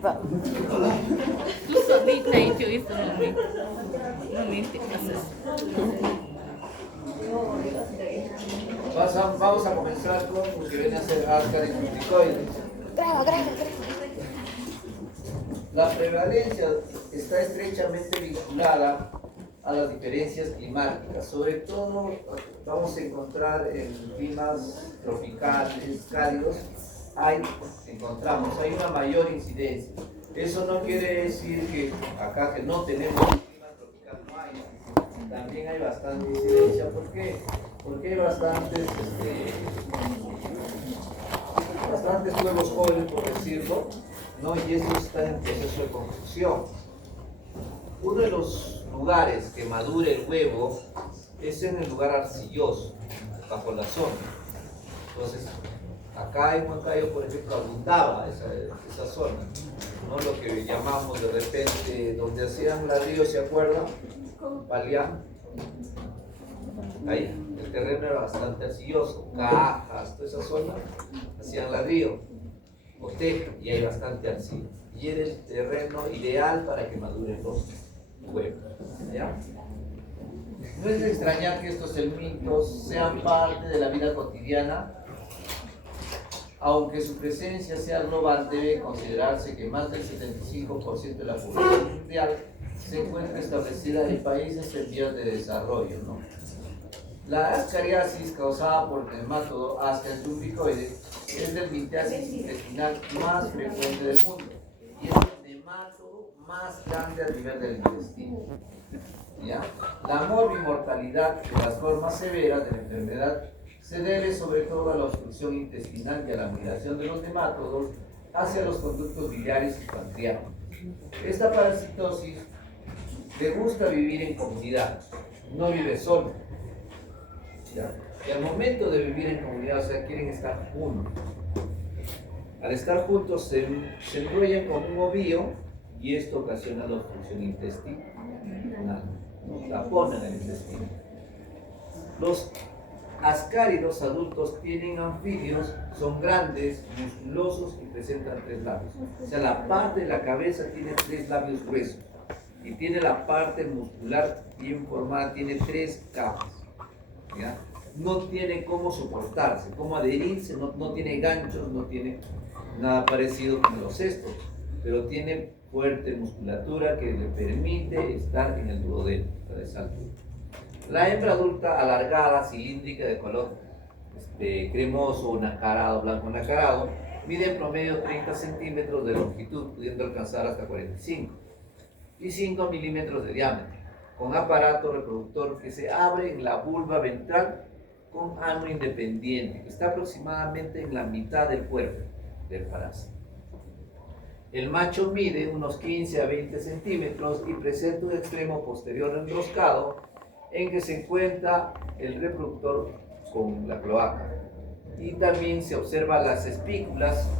pa. Tú solita he hecho esto, no me interesas. Vamos a comenzar con lo que viene a ser ascaris urticoides. Graba. La prevalencia está estrechamente vinculada a las diferencias climáticas. Sobre todo vamos a encontrar en climas tropicales, cálidos, hay una mayor incidencia. Eso no quiere decir que acá que no tenemos un clima tropical no hay. También hay bastante incidencia. ¿Por qué? Porque hay bastantes huevos jóvenes, por decirlo, ¿no? Y estos están en proceso de construcción. Uno de los lugares que madura el huevo es en el lugar arcilloso, bajo la zona. Entonces, acá en Huancayo, por ejemplo, abundaba esa zona, ¿no? Lo que llamamos de repente, donde hacían ladrillo, ¿se acuerdan? Palián. Ahí, el terreno era bastante arcilloso, cajas, toda esa zona, hacían ladrillo o tejo, y hay bastante arcilla. Y era el terreno ideal para que maduren los huevos. ¿Ya? No es de extrañar que estos elementos sean parte de la vida cotidiana. Aunque su presencia sea global, debe considerarse que más del 75% de la población mundial se encuentra establecida en países en vías de desarrollo, ¿no? La ascariasis causada por el nematodo Ascaris lumbricoides es el litiasis intestinal más frecuente del mundo y es el nematodo más grande a nivel del intestino. ¿Ya? La morbimortalidad de las formas severas de la enfermedad se debe sobre todo a la obstrucción intestinal y a la migración de los nemátodos hacia los conductos biliares y pancreáticos. Esta parasitosis le gusta vivir en comunidad, no vive solo. ¿Ya? Y al momento de vivir en comunidad, o sea, quieren estar juntos. Al estar juntos se enrollan con un ovillo y esto ocasiona la obstrucción intestinal, ¿no? La ponen en el intestino. Los ascáridos adultos tienen anfibios, son grandes, musculosos y presentan 3 labios. O sea, la parte de la cabeza tiene 3 labios gruesos y tiene la parte muscular bien formada, tiene 3 capas. ¿Ya? No tiene cómo soportarse, cómo adherirse, no tiene ganchos, no tiene nada parecido con los cestos, pero tiene fuerte musculatura que le permite estar en el duodeno a esa altura. La hembra adulta alargada, cilíndrica, de color cremoso, nacarado, blanco nacarado, mide en promedio 30 centímetros de longitud, pudiendo alcanzar hasta 45, y 5 milímetros de diámetro, con aparato reproductor que se abre en la vulva ventral con ano independiente, que está aproximadamente en la mitad del cuerpo del parásito. El macho mide unos 15 a 20 centímetros y presenta un extremo posterior enroscado en que se encuentra el reproductor con la cloaca. Y también se observan las espículas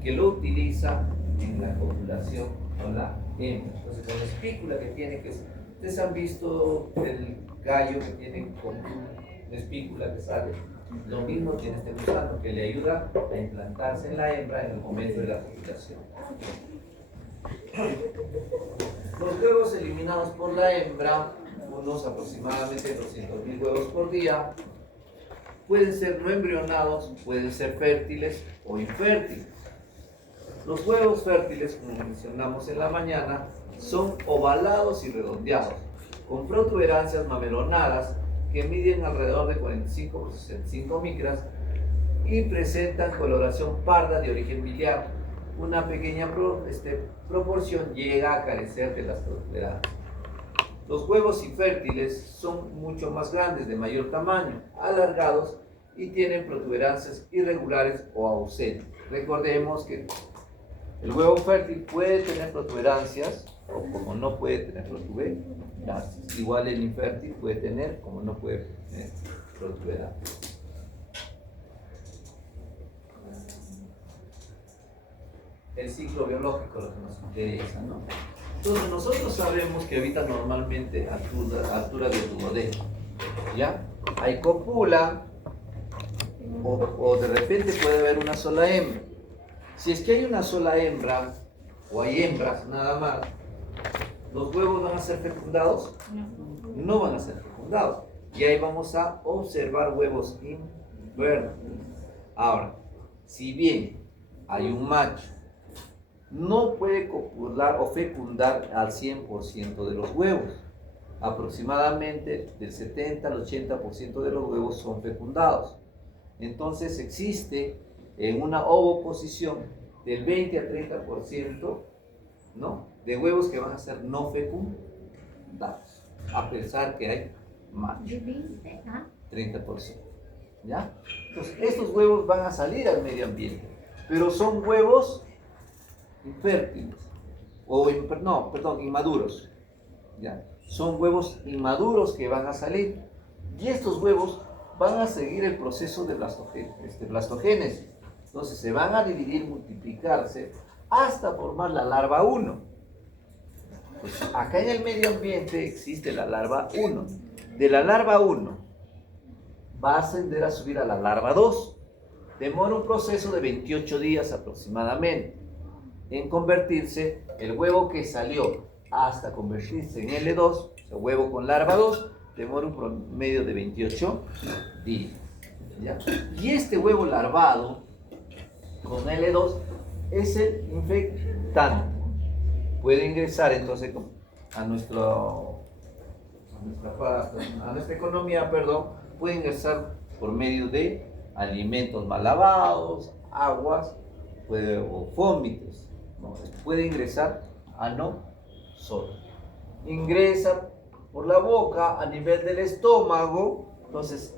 que lo utiliza en la copulación con la hembra. Entonces, con la espícula que tiene, que ustedes han visto el gallo que tiene con una espícula que sale, lo mismo tiene este gusano que le ayuda a implantarse en la hembra en el momento de la copulación. Los huevos eliminados por la hembra, unos aproximadamente 200.000 huevos por día, pueden ser no embrionados, pueden ser fértiles o infértiles. Los huevos fértiles, como mencionamos en la mañana, son ovalados y redondeados, con protuberancias mamelonadas que miden alrededor de 45 por 65 micras y presentan coloración parda de origen biliar. Una pequeña proporción llega a carecer de las protuberancias. Los huevos infértiles son mucho más grandes, de mayor tamaño, alargados y tienen protuberancias irregulares o ausentes. Recordemos que el huevo fértil puede tener protuberancias o como no puede tener protuberancias. Igual el infértil puede tener como no puede tener protuberancias. El ciclo biológico lo que nos interesa, ¿no? Entonces nosotros sabemos que habitan normalmente a altura de duodeno, ¿ya? Hay cópula o de repente puede haber una sola hembra. Si es que hay una sola hembra, o hay hembras nada más, ¿los huevos van a ser fecundados? No. No van a ser fecundados. Y ahí vamos a observar huevos invernos. Ahora, si bien hay un macho, no puede copular o fecundar al 100% de los huevos. Aproximadamente del 70 al 80% de los huevos son fecundados. Entonces existe en una ovoposición del 20 a 30%, ¿no?, de huevos que van a ser no fecundados, a pesar que hay machos. 30%. ¿Ya? Entonces, estos huevos van a salir al medio ambiente, pero son huevos infértiles, inmaduros. ¿Ya? Son huevos inmaduros que van a salir, y estos huevos van a seguir el proceso de blastogénesis. Entonces se van a dividir, multiplicarse, hasta formar la larva 1. Pues acá en el medio ambiente existe la larva 1. De la larva 1 va a ascender a subir a la larva 2. Demora un proceso de 28 días aproximadamente en convertirse el huevo que salió hasta convertirse en L2, o sea, huevo con larva 2, demora un promedio de 28 días. ¿Ya? Y este huevo larvado con L2 es el infectante. Puede ingresar entonces a nuestra economía, puede ingresar por medio de alimentos mal lavados, aguas, o vómitos, ¿no? Puede ingresar a nosotros. Ingresa por la boca a nivel del estómago, entonces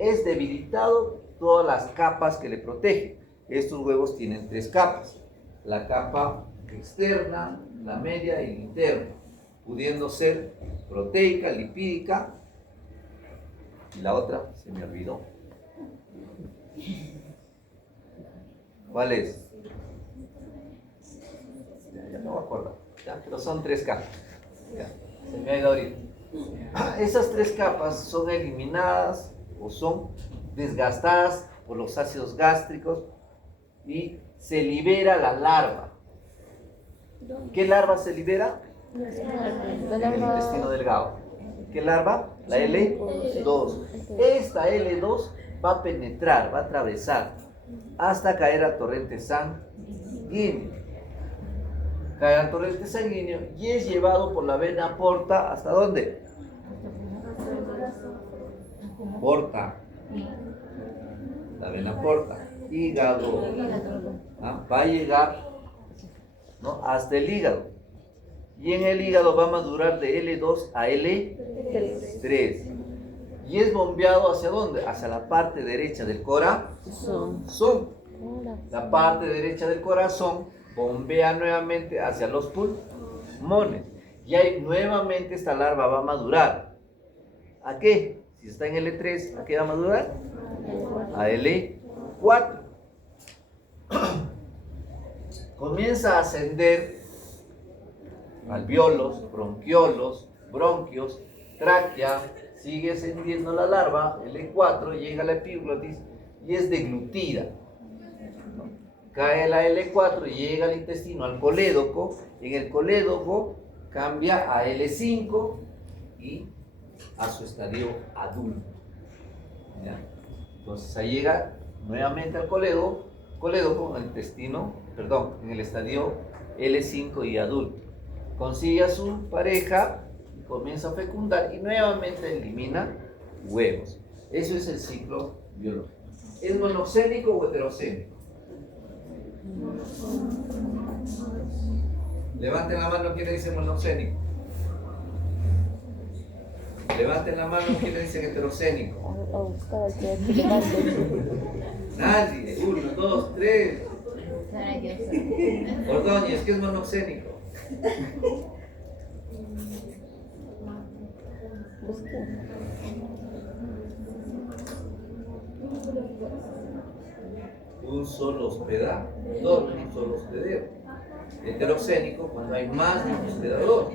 es debilitado todas las capas que le protegen. Estos huevos tienen 3 capas: la capa externa, la media y la interna, pudiendo ser proteica, lipídica, y la otra se me olvidó. ¿Cuál es? Ya no me acuerdo, pero son 3 capas. Ya, se me ha ido ahorita. Esas 3 capas son eliminadas o son desgastadas por los ácidos gástricos y se libera la larva. ¿Qué larva se libera? En el intestino delgado. ¿Qué larva? La L2. Esta L2 va a penetrar, va a atravesar hasta caer al torrente sanguíneo. Cae al torrente sanguíneo y es llevado por la vena porta. ¿Hasta dónde? Porta. La vena porta. Hígado. Va a llegar, ¿no?, hasta el hígado. Y en el hígado va a madurar de L2 a L3. Y es bombeado ¿hacia dónde? Hacia la parte derecha del corazón. La parte derecha del corazón bombea nuevamente hacia los pulmones. Y ahí nuevamente esta larva va a madurar. ¿A qué? Si está en L3, ¿a qué va a madurar? A L4. Comienza a ascender alveolos, bronquiolos, bronquios, tráquea, sigue ascendiendo la larva, L4, llega a la epiglotis y es deglutida. Cae la L4 y llega al intestino, al colédoco. En el colédoco cambia a L5 y a su estadio adulto. ¿Ya? Entonces ahí llega nuevamente al colédoco en el intestino, en el estadio L5 y adulto. Consigue a su pareja, comienza a fecundar y nuevamente elimina huevos. Eso es el ciclo biológico. ¿Es monogénico o heterogénico? Levanten la mano quienes dicen monogénico. Levanten la mano quienes dicen heterogénico. Nadie. 1, 2, 3. Ordóñez, ¿qué es monogénico? Un solo hospedador, un solo hospedero. Heterogénico cuando hay más de un hospedador.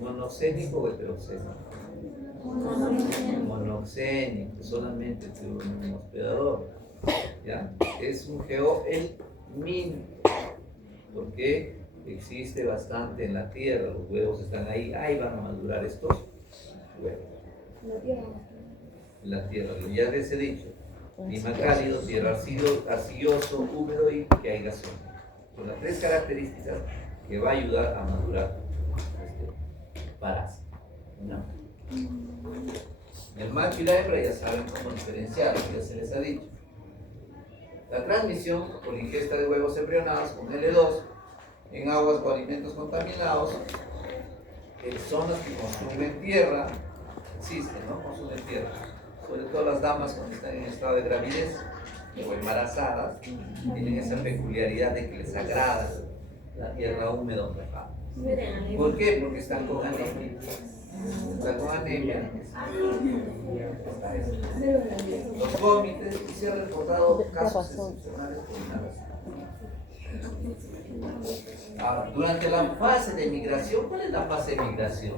Monogénico o heterogénico. Monogénico, solamente un hospedador. ¿Ya? Es un geoelminio, porque existe bastante en la tierra, los huevos están ahí van a madurar estos huevos. En la tierra, ya les he dicho, clima cálido, tierra arcilloso, húmedo y que hay gaseoso. Son las tres características que va a ayudar a madurar este parásito, ¿no? El macho y la hembra ya saben cómo diferenciar, ya se les ha dicho. La transmisión por ingesta de huevos embrionados con L2 en aguas o alimentos contaminados, en zonas que consumen tierra, existe, ¿no? Consumen tierra. Sobre todo las damas cuando están en estado de gravidez o embarazadas, tienen esa peculiaridad de que les agrada la tierra húmeda o mojada. ¿Por qué? Porque están con anemia. Están con anemia. Los vómitos, y se han reportado casos excepcionales por inhalación. Durante la fase de migración, ¿cuál es la fase de migración?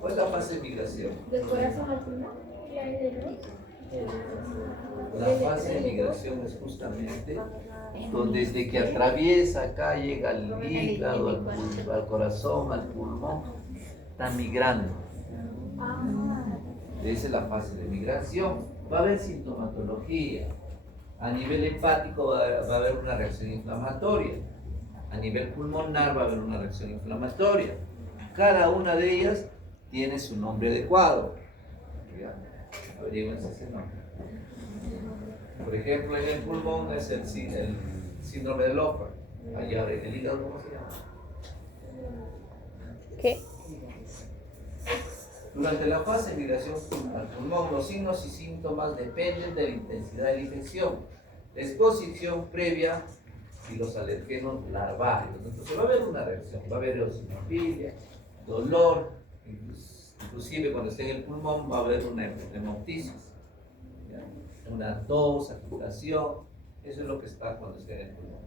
¿Cuál es la fase de migración? ¿Del corazón al pulmón? La fase de migración es justamente donde desde que atraviesa acá, llega al hígado, al corazón, al pulmón, está migrando. Esa es la fase de migración. Va a haber sintomatología. A nivel hepático va a haber una reacción inflamatoria. A nivel pulmonar va a haber una reacción inflamatoria. Cada una de ellas tiene su nombre adecuado. Averigüense ese nombre. Por ejemplo, en el pulmón es el síndrome de Lopper. Allá en el hígado, ¿cómo se llama? ¿Qué? Durante la fase de migración al pulmón, los signos y síntomas dependen de la intensidad de la infección, la exposición previa y los alergenos larvarios. Entonces va a haber una reacción, va a haber eosinofilia, dolor, inclusive cuando esté en el pulmón va a haber una hemoptisis, una tos, saturación. Eso es lo que está cuando esté en el pulmón.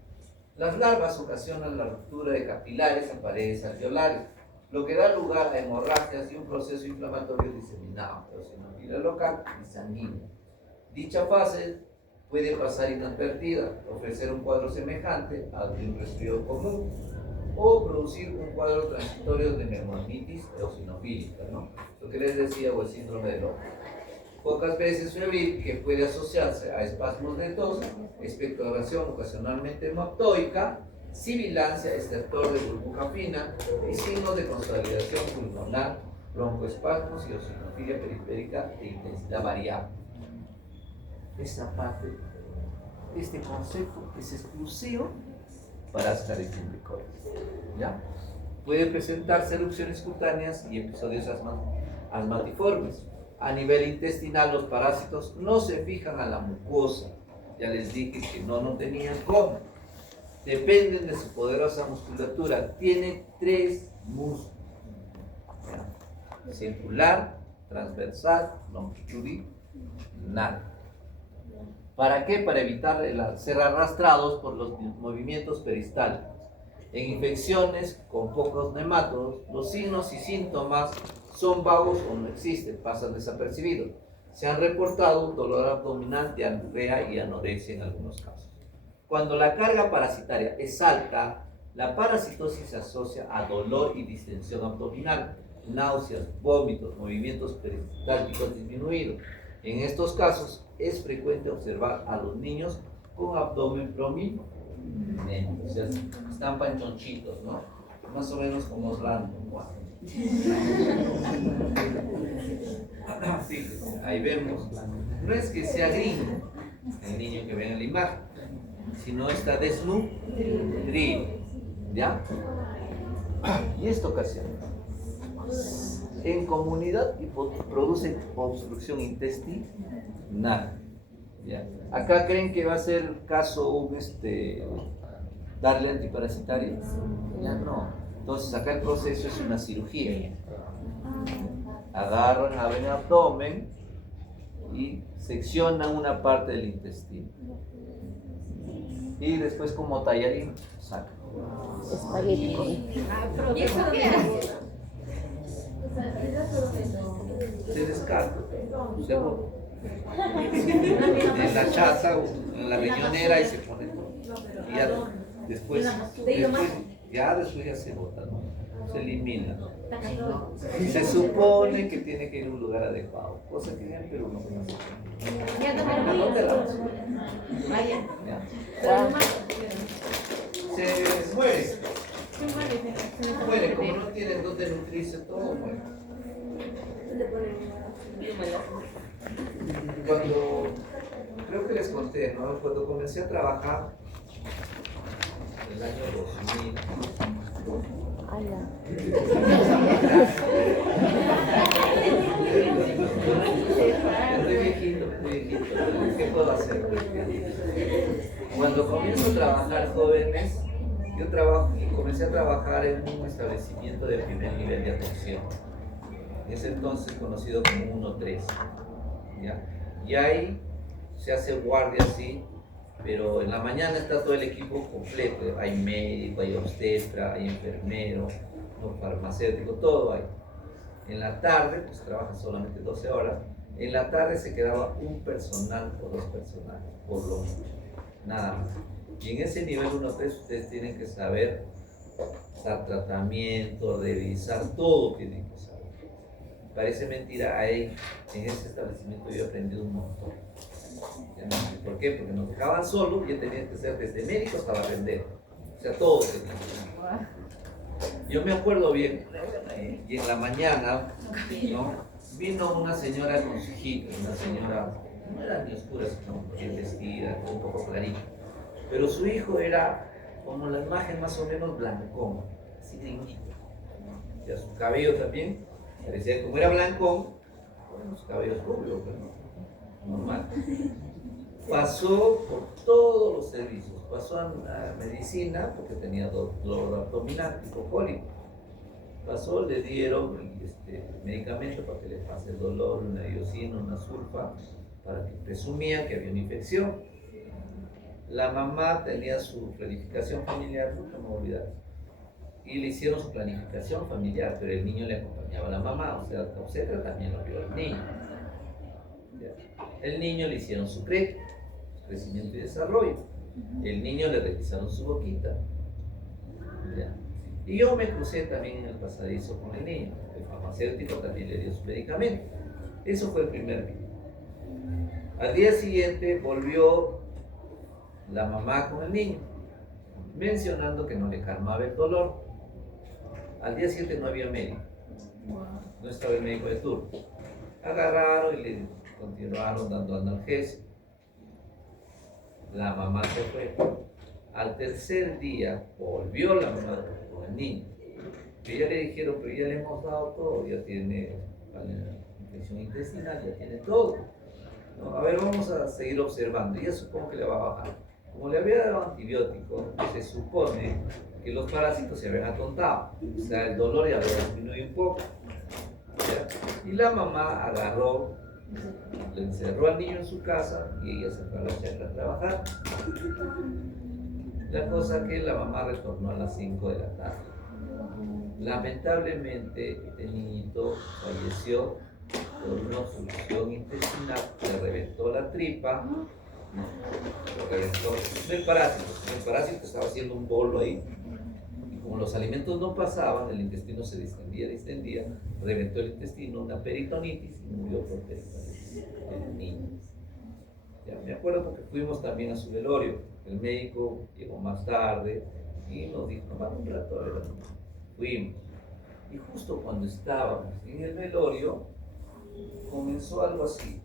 Las larvas ocasionan la ruptura de capilares en paredes alveolares, lo que da lugar a hemorragias y un proceso inflamatorio diseminado, eosinofilia local y sanguínea. Dicha fase puede pasar inadvertida, ofrecer un cuadro semejante al de un resfriado común o producir un cuadro transitorio de neumonitis eosinofílica, ¿no? Lo que les decía, o el síndrome de Lopper. Pocas veces febril, que puede asociarse a espasmos de tos, expectoración ocasionalmente hemoptoica, sibilancia, estertor de burbuja fina y signos de consolidación pulmonar, broncoespasmos y eosinofilia periférica de intensidad variable. Esta parte, este concepto es exclusivo para Ascaris-lumbricoides, ¿ya? Puede presentarse erupciones cutáneas y episodios asmatiformes. A nivel intestinal, los parásitos no se fijan a la mucosa. Ya les dije que no tenían cómo. Dependen de su poderosa musculatura. Tiene 3 músculos: circular, transversal, longitudinal. ¿Para qué? Para evitar ser arrastrados por los movimientos peristálticos. En infecciones con pocos nematodos, los signos y síntomas son vagos o no existen, pasan desapercibidos. Se han reportado dolor abdominal, diarrea y anorexia en algunos casos. Cuando la carga parasitaria es alta, la parasitosis se asocia a dolor y distensión abdominal, náuseas, vómitos, movimientos peristálticos disminuidos. En estos casos es frecuente observar a los niños con abdomen prominente, o sea, están panchonchitos, ¿no? Más o menos como Orlando. Fíjense, ahí vemos, no es que sea gringo el niño que ven en la imagen, sino está desnutrido, ¿ya? Y esto ocasiona en comunidad y produce obstrucción intestinal, ¿ya? Acá creen que va a ser el caso darle antiparasitaria, ya no. Entonces acá el proceso es una cirugía. Agarran, abren el abdomen y seccionan una parte del intestino. Y después, como tallarín, sacan. Espagueti. ¿Y eso qué hace? Se descarta. Se bota. En la chata o en la riñonera y se pone. Y ya Después, después ya se bota, ¿no? Se elimina. Se supone que tiene que ir a un lugar adecuado, cosa que en Perú no se hace. ¿Dónde la basura? Ya. Se muere. Muere, como no tienen dónde nutrirse, todo muere. Cuando, creo que les conté, ¿no? Cuando comencé a trabajar, el año 2000. Estoy viejito, ¿qué puedo hacer? Cuando comienzo a trabajar jóvenes, comencé a trabajar en un establecimiento de primer nivel de atención. Es entonces conocido como 1-3. ¿Ya? Y ahí se hace guardia, sí, pero en la mañana está todo el equipo completo. Hay médico, hay obstetra, hay enfermero, no farmacéutico, todo hay. En la tarde, pues trabajan solamente 12 horas. En la tarde se quedaba un personal o 2 personales, por lo mucho, nada más. Y en ese nivel 1-3 ustedes tienen que saber dar tratamiento, revisar, todo tienen que saber. Parece mentira, ahí en ese establecimiento yo he aprendido un montón. ¿Por qué? Porque nos dejaban solos y yo tenía que ser desde médico hasta barrendero. O sea, todo tenía que ser. Yo me acuerdo bien, y en la mañana, ¿no? Vino una señora con su hijito, una señora, no era ni oscura, sino bien vestida, un poco clarita. Pero su hijo era como la imagen más o menos blancón, así gringuito. Ya su cabello también, parecía como era blancón, bueno, su cabello es rubio, pero normal. Pasó por todos los servicios, pasó a medicina porque tenía dolor abdominal, hipocólico. Pasó, le dieron medicamento para que le pase el dolor, una diosina, una sulfa, para que presumía que había una infección. La mamá tenía su planificación familiar, nunca me voy a olvidar, y le hicieron su planificación familiar, pero el niño le acompañaba a la mamá, o sea, la obstetra también lo vio al niño. El niño le hicieron su crecimiento y desarrollo. El niño le revisaron su boquita. ¿Ya? Y yo me crucé también en el pasadizo con el niño. El farmacéutico también le dio su medicamento. Eso fue el primer día. Al día siguiente volvió la mamá con el niño, mencionando que no le calmaba el dolor. Al día siguiente no había médico. No estaba el médico de turno. Agarraron y le continuaron dando analgésico. La mamá se fue. Al tercer día volvió la mamá con el niño. Y ya le dijeron, pero ya le hemos dado todo, ya tiene infección intestinal, ya tiene todo. ¿No? A ver, vamos a seguir observando. Y ya supongo que le va a bajar. Como le había dado antibiótico, se supone que los parásitos se habían atontado. O sea, el dolor ya había disminuido un poco. ¿Ya? Y la mamá agarró, le encerró al niño en su casa y ella se fue a la chacra a trabajar. La cosa que la mamá retornó a las 5 de la tarde. Lamentablemente, el niñito falleció por una obstrucción intestinal, le reventó la tripa, lo reventó, el parásito estaba haciendo un bolo ahí, y como los alimentos no pasaban, el intestino se distendía, reventó el intestino, una peritonitis y murió por peritonitis el niño. Ya, me acuerdo porque fuimos también a su velorio, el médico llegó más tarde y nos dijo, vamos un rato a ver, fuimos. Y justo cuando estábamos en el velorio, comenzó algo así.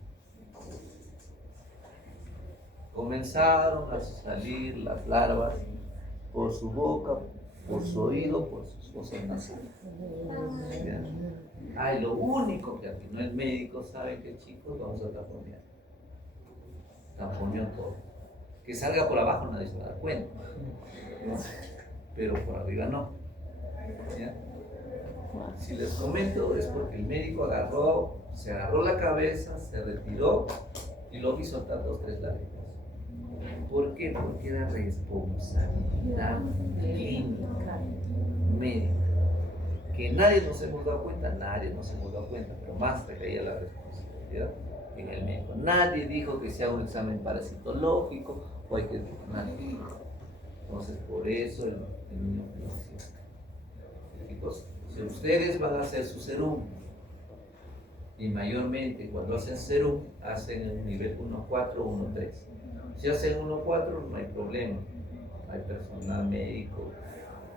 Comenzaron a salir las larvas por su boca, por su oído, por sus fosas nasales. Ay, lo único que afinó el médico, sabe que chicos, vamos a taponear. Taponeó todo. Que salga por abajo nadie se va a dar cuenta, ¿no? Pero por arriba no. ¿Ya? Si les comento es porque el médico se agarró la cabeza, se retiró y lo vi soltar 2 o 3 lágrimas. ¿Por qué? Porque era responsabilidad clínica, médica. Que nadie nos hemos dado cuenta, pero más recaía la responsabilidad en el médico. Nadie dijo que sea un examen parasitológico o hay que... Nadie dijo. Entonces, por eso el niño nació. Chicos, si ustedes van a hacer su serum, y mayormente cuando hacen serum, hacen el nivel 1.4 o 1.3. Si hacen 1.4, no hay problema. Hay personal médico,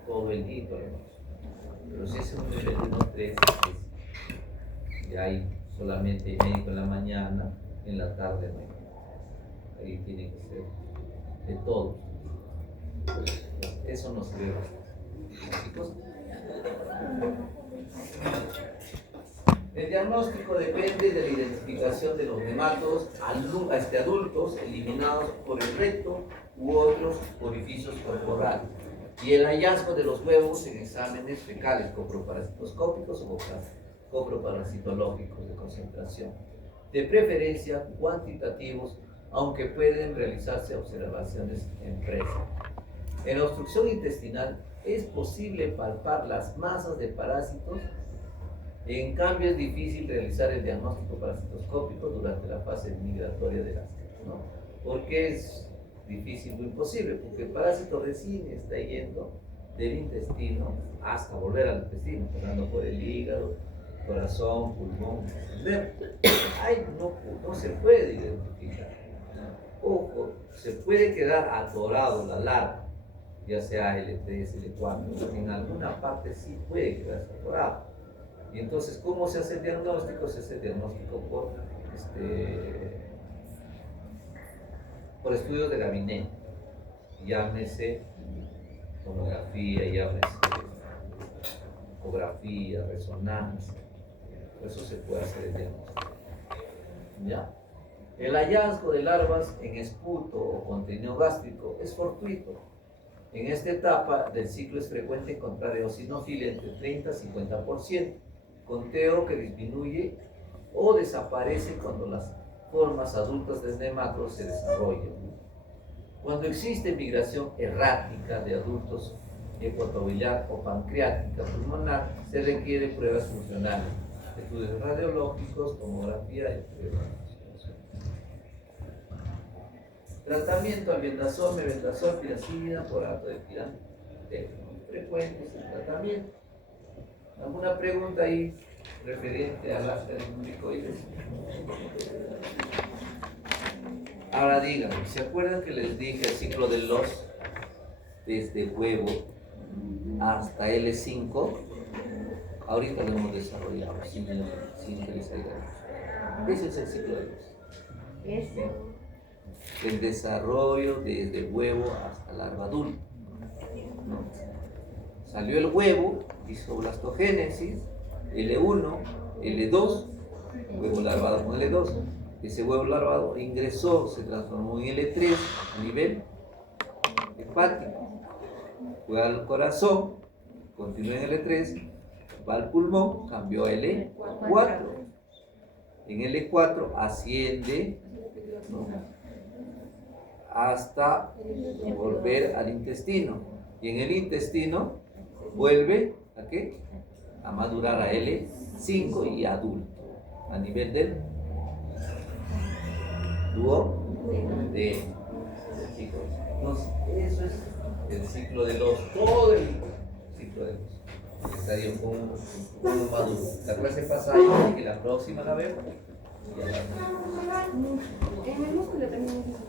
todo el hito, pero si es un nivel 1.3, ya hay solamente médico en la mañana, en la tarde no. Ahí tiene que ser de todo. Eso nos sirve bastante. Chicos, el diagnóstico depende de la identificación de los nematodos adultos eliminados por el recto u otros orificios corporales y el hallazgo de los huevos en exámenes fecales coproparasitoscópicos o coproparasitológicos de concentración, de preferencia cuantitativos, aunque pueden realizarse observaciones en presa. En la obstrucción intestinal es posible palpar las masas de parásitos. En cambio, es difícil realizar el diagnóstico parasitoscópico durante la fase migratoria del ascaris, ¿no? ¿Por qué es difícil o imposible? Porque el parásito recién está yendo del intestino hasta volver al intestino, pasando por el hígado, corazón, pulmón. Ay, no se puede identificar. Ojo, se puede quedar atorado la larva, ya sea L3, L4, en alguna parte sí puede quedarse atorado. Y entonces, ¿cómo se hace el diagnóstico? Se hace el diagnóstico por estudios de gabinete. Llámese tomografía, llámese ecografía, resonancia. Por eso se puede hacer el diagnóstico. ¿Ya? El hallazgo de larvas en esputo o contenido gástrico es fortuito. En esta etapa del ciclo es frecuente encontrar eosinofilia entre 30 y 50%. Conteo que disminuye o desaparece cuando las formas adultas del nematodo se desarrollan. Cuando existe migración errática de adultos hepatobiliar o pancreática pulmonar, se requiere pruebas funcionales, estudios radiológicos, tomografía y pruebas. Tratamiento: albendazol, mebendazol, piracida, borato de pirante. Frecuentes el tratamiento. ¿Alguna pregunta ahí referente al after mucoides? Ahora díganme, ¿se acuerdan que les dije el ciclo de los desde huevo hasta L5? Ahorita lo hemos desarrollado sin que les haya dicho. Ese es el ciclo de los. El desarrollo desde huevo hasta larva adulta, ¿no? Salió el huevo, hizo blastogénesis, L1, L2, huevo larvado con L2. Ese huevo larvado ingresó, se transformó en L3 a nivel hepático. Fue al corazón, continuó en L3, va al pulmón, cambió a L4. En L4 asciende, ¿no?, hasta volver al intestino. Y en el intestino vuelve ¿a qué? A madurar a L5 y adulto, a nivel del duodeno. Chicos, eso es el ciclo de los, todo el ciclo de los. Estadio como maduro. La clase pasada yo dije que la próxima la vemos. En el músculo también es eso.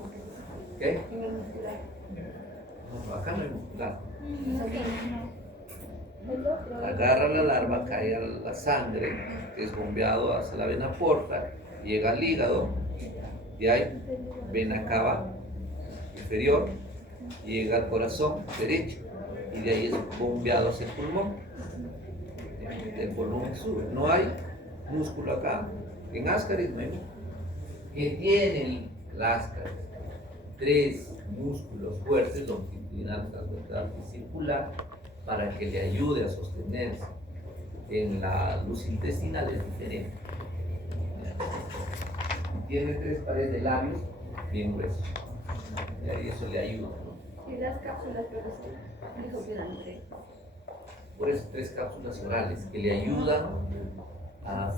¿Qué? En el muscular. No, acá no hay muscular. El otro. Agarra la larva, cae a la sangre, que es bombeado hacia la vena porta, llega al hígado, de ahí vena cava inferior, llega al corazón derecho y de ahí es bombeado hacia el pulmón. El pulmón sube. No hay músculo acá. En ascaris no hay músculo. Que tiene el ascaris 3 músculos fuertes, longitudinal, transversal y circular, para que le ayude a sostenerse. En la luz intestinal es diferente. Tiene 3 paredes de labios bien gruesos. Y ahí eso le ayuda, ¿no? Y las cápsulas, profesor, dijo que eran 3. Por eso 3 cápsulas orales que le ayudan a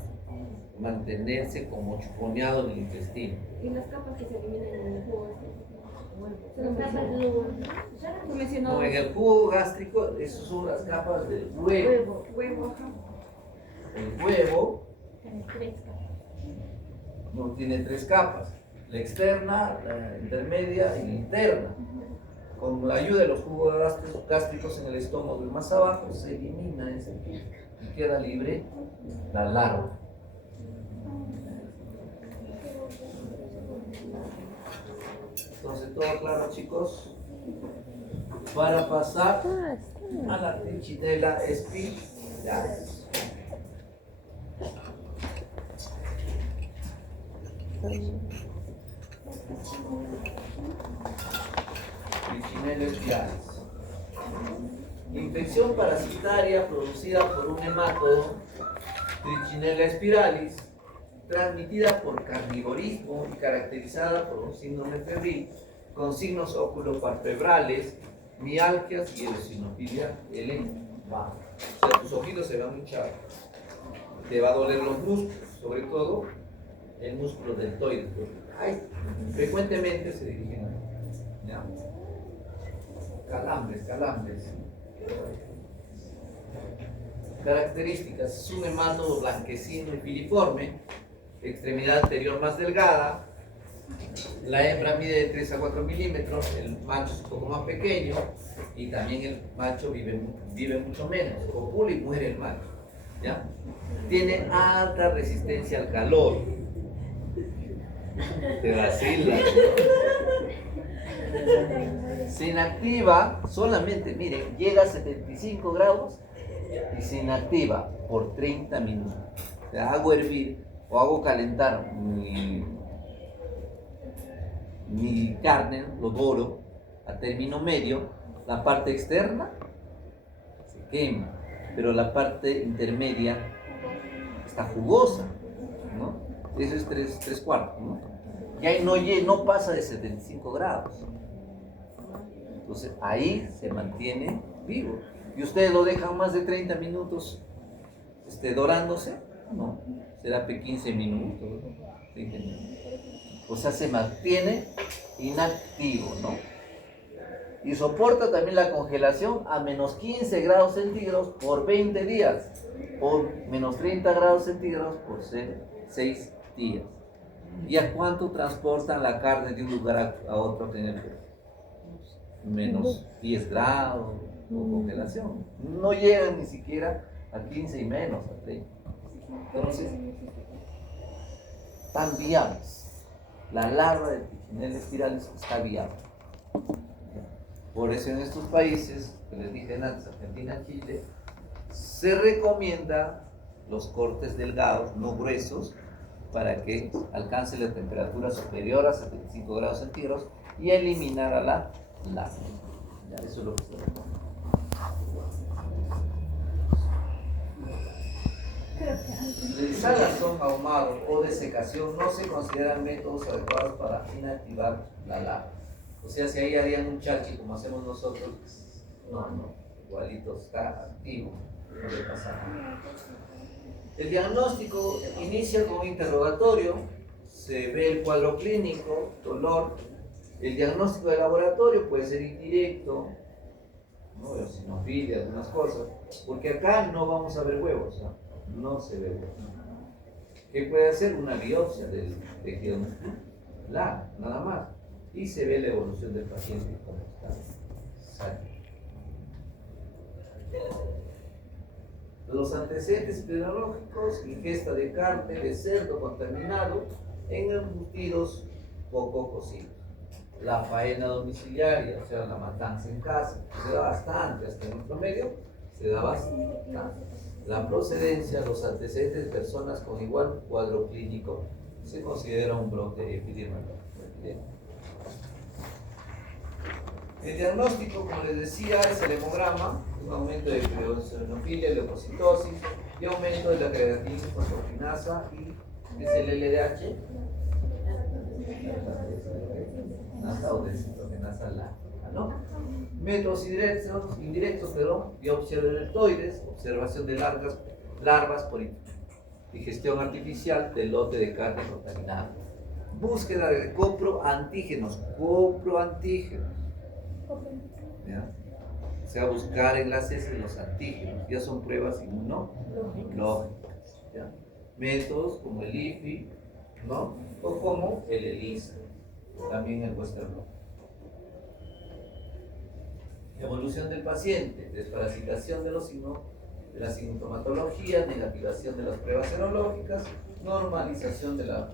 mantenerse como chuponeado en el intestino. Y las capas que se eliminan en el jugo. Tú mencionó No, en el jugo gástrico, esas son las capas del huevo. huevo, ajá. El huevo no tiene 3 capas, la externa, la intermedia y la interna. Con la ayuda de los jugos gástricos en el estómago y más abajo se elimina ese y queda libre la larva. Entonces, todo claro, chicos. Para pasar a la Trichinella spiralis. Trichinella spiralis. Infección parasitaria producida por un hemátodo, Trichinella spiralis, transmitida por carnivorismo y caracterizada por un síndrome febril con signos oculopalpebrales, mialgias y eosinofilia elevada. O sea, tus ojitos se van hinchados. Te va a doler los músculos, sobre todo el músculo deltoides. Ay, frecuentemente se dirigen a ¿ya? Calambres. Características: es un hemátodo blanquecino y filiforme, extremidad anterior más delgada, la hembra mide de 3 a 4 milímetros, el macho es un poco más pequeño y también el macho vive mucho menos, copula y muere el macho, ¿ya? Tiene alta resistencia al calor. Te vacilas, ¿no? Se inactiva solamente, miren, llega a 75 grados y se inactiva por 30 minutos. O sea, hago hervir o hago calentar mi carne, lo doro a término medio, la parte externa se quema, pero la parte intermedia está jugosa, ¿no? Eso es 3 cuartos, ¿no? Y ahí no pasa de 75 grados. Entonces ahí se mantiene vivo. Y ustedes lo dejan más de 30 minutos dorándose, ¿no? Será 15 minutos, 20 minutos. O sea, se mantiene inactivo, ¿no? Y soporta también la congelación a menos 15 grados centígrados por 20 días o menos 30 grados centígrados por 6 días. ¿Y a cuánto transportan la carne de un lugar a otro? Menos 10 grados o congelación. No llegan ni siquiera a 15 y menos, a 30. Entonces, están viables. La larva de Trichinella spiralis está viable. Por eso en estos países, que les dije antes, Argentina, Chile, se recomienda los cortes delgados, no gruesos, para que alcance la temperatura superior a 75 grados centígrados y eliminar a la larva. Ya, eso es lo que se recomienda. El salazón ahumado o desecación no se consideran métodos adecuados para inactivar la larva. O sea, si ahí harían un chachi como hacemos nosotros, no, igualito está activo, no le pasa nada. El diagnóstico inicia con un interrogatorio, se ve el cuadro clínico, dolor. El diagnóstico de laboratorio puede ser indirecto, ¿no? Eosinofilia, algunas cosas, porque acá no vamos a ver huevos, no se ve huevos. ¿Qué puede hacer? Una biopsia del tejido muscular, nada más, y se ve la evolución del paciente como está sano. Los antecedentes epidemiológicos: ingesta de carne de cerdo contaminado en embutidos poco cocidos. La faena domiciliaria, o sea, la matanza en casa, se da bastante, hasta en nuestro medio se da bastante. La procedencia, los antecedentes de personas con igual cuadro clínico, se considera un brote epidemiológico. El diagnóstico, como les decía, es el hemograma, un aumento de eosinofilia, leucocitosis y aumento de la creatinina, fosfokinasa y es el LDH, o descitogenasa láctica, ¿no? Métodos indirectos, biopsia de deltoides, observación de larvas por digestión artificial del lote de carne contaminada. búsqueda de coproantígenos, ¿ya? O sea, buscar en las heces los antígenos, ya son pruebas inmunológicas, ¿ya? Métodos como el IFI, ¿no? O como el ELISA, también el Western Blot. Evolución del paciente, desparasitación de los signos, de la sintomatología, negativación de las pruebas serológicas, normalización de la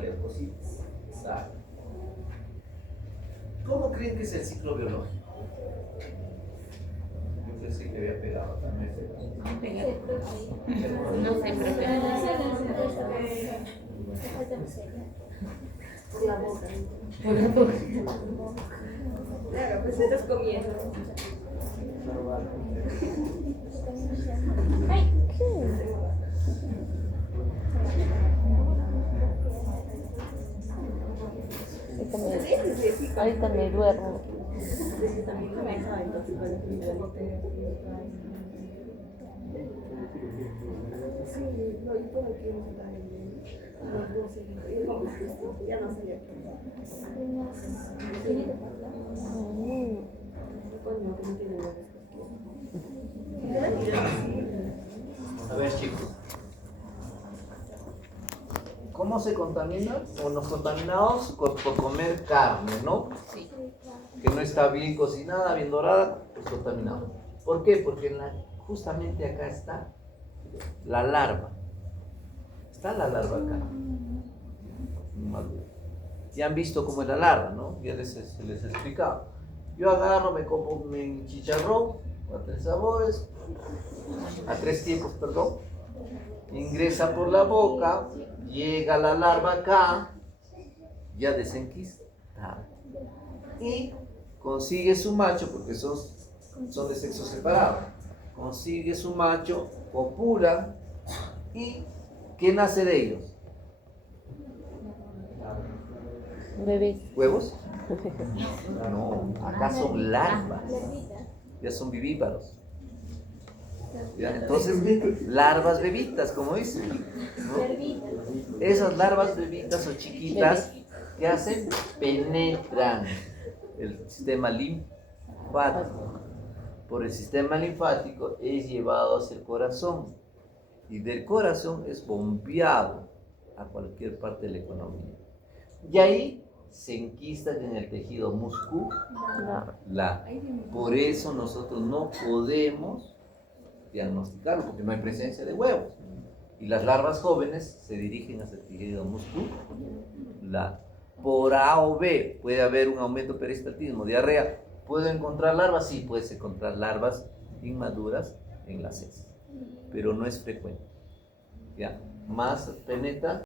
leucocitis. ¿Cómo creen que es el ciclo biológico? Yo pensé que había pegado también. No sé, pero Por la boca. Claro, pues estás comiendo. Ahorita me duermo. Ya no salió. A ver, chicos. ¿Cómo se contamina? O nos contaminamos por comer carne, ¿no? sí. Que no está bien cocinada, bien dorada, pues contaminado. ¿Por qué? Porque justamente acá está la larva. Está la larva acá. Ya han visto cómo es la larva, ¿no? Ya se les he explicado. Yo agarro, me como mi chicharrón a 3 sabores, a 3 tiempos, perdón. Ingresa por la boca, llega la larva acá, ya desenquista. Y consigue su macho, porque son de sexo separado. Consigue su macho, copula, y ¿qué nace de ellos? Bebés. ¿Huevos? No, acá son larvas. Ya son vivíparos. ¿Ya? Entonces, larvas bebitas, como dicen, ¿no? Esas larvas bebitas o chiquitas, ¿qué hacen? Penetran el sistema linfático. Por el sistema linfático es llevado hacia el corazón y del corazón es bombeado a cualquier parte de la economía. Y ahí se enquistan en el tejido muscular. Por eso nosotros no podemos diagnosticarlo, porque no hay presencia de huevos. Y las larvas jóvenes se dirigen hacia el tejido muscular. Por A o B puede haber un aumento de peristaltismo, diarrea. ¿Puedo encontrar larvas? Sí, puedes encontrar larvas inmaduras en las heces, pero no es frecuente. ¿Ya? Más penetra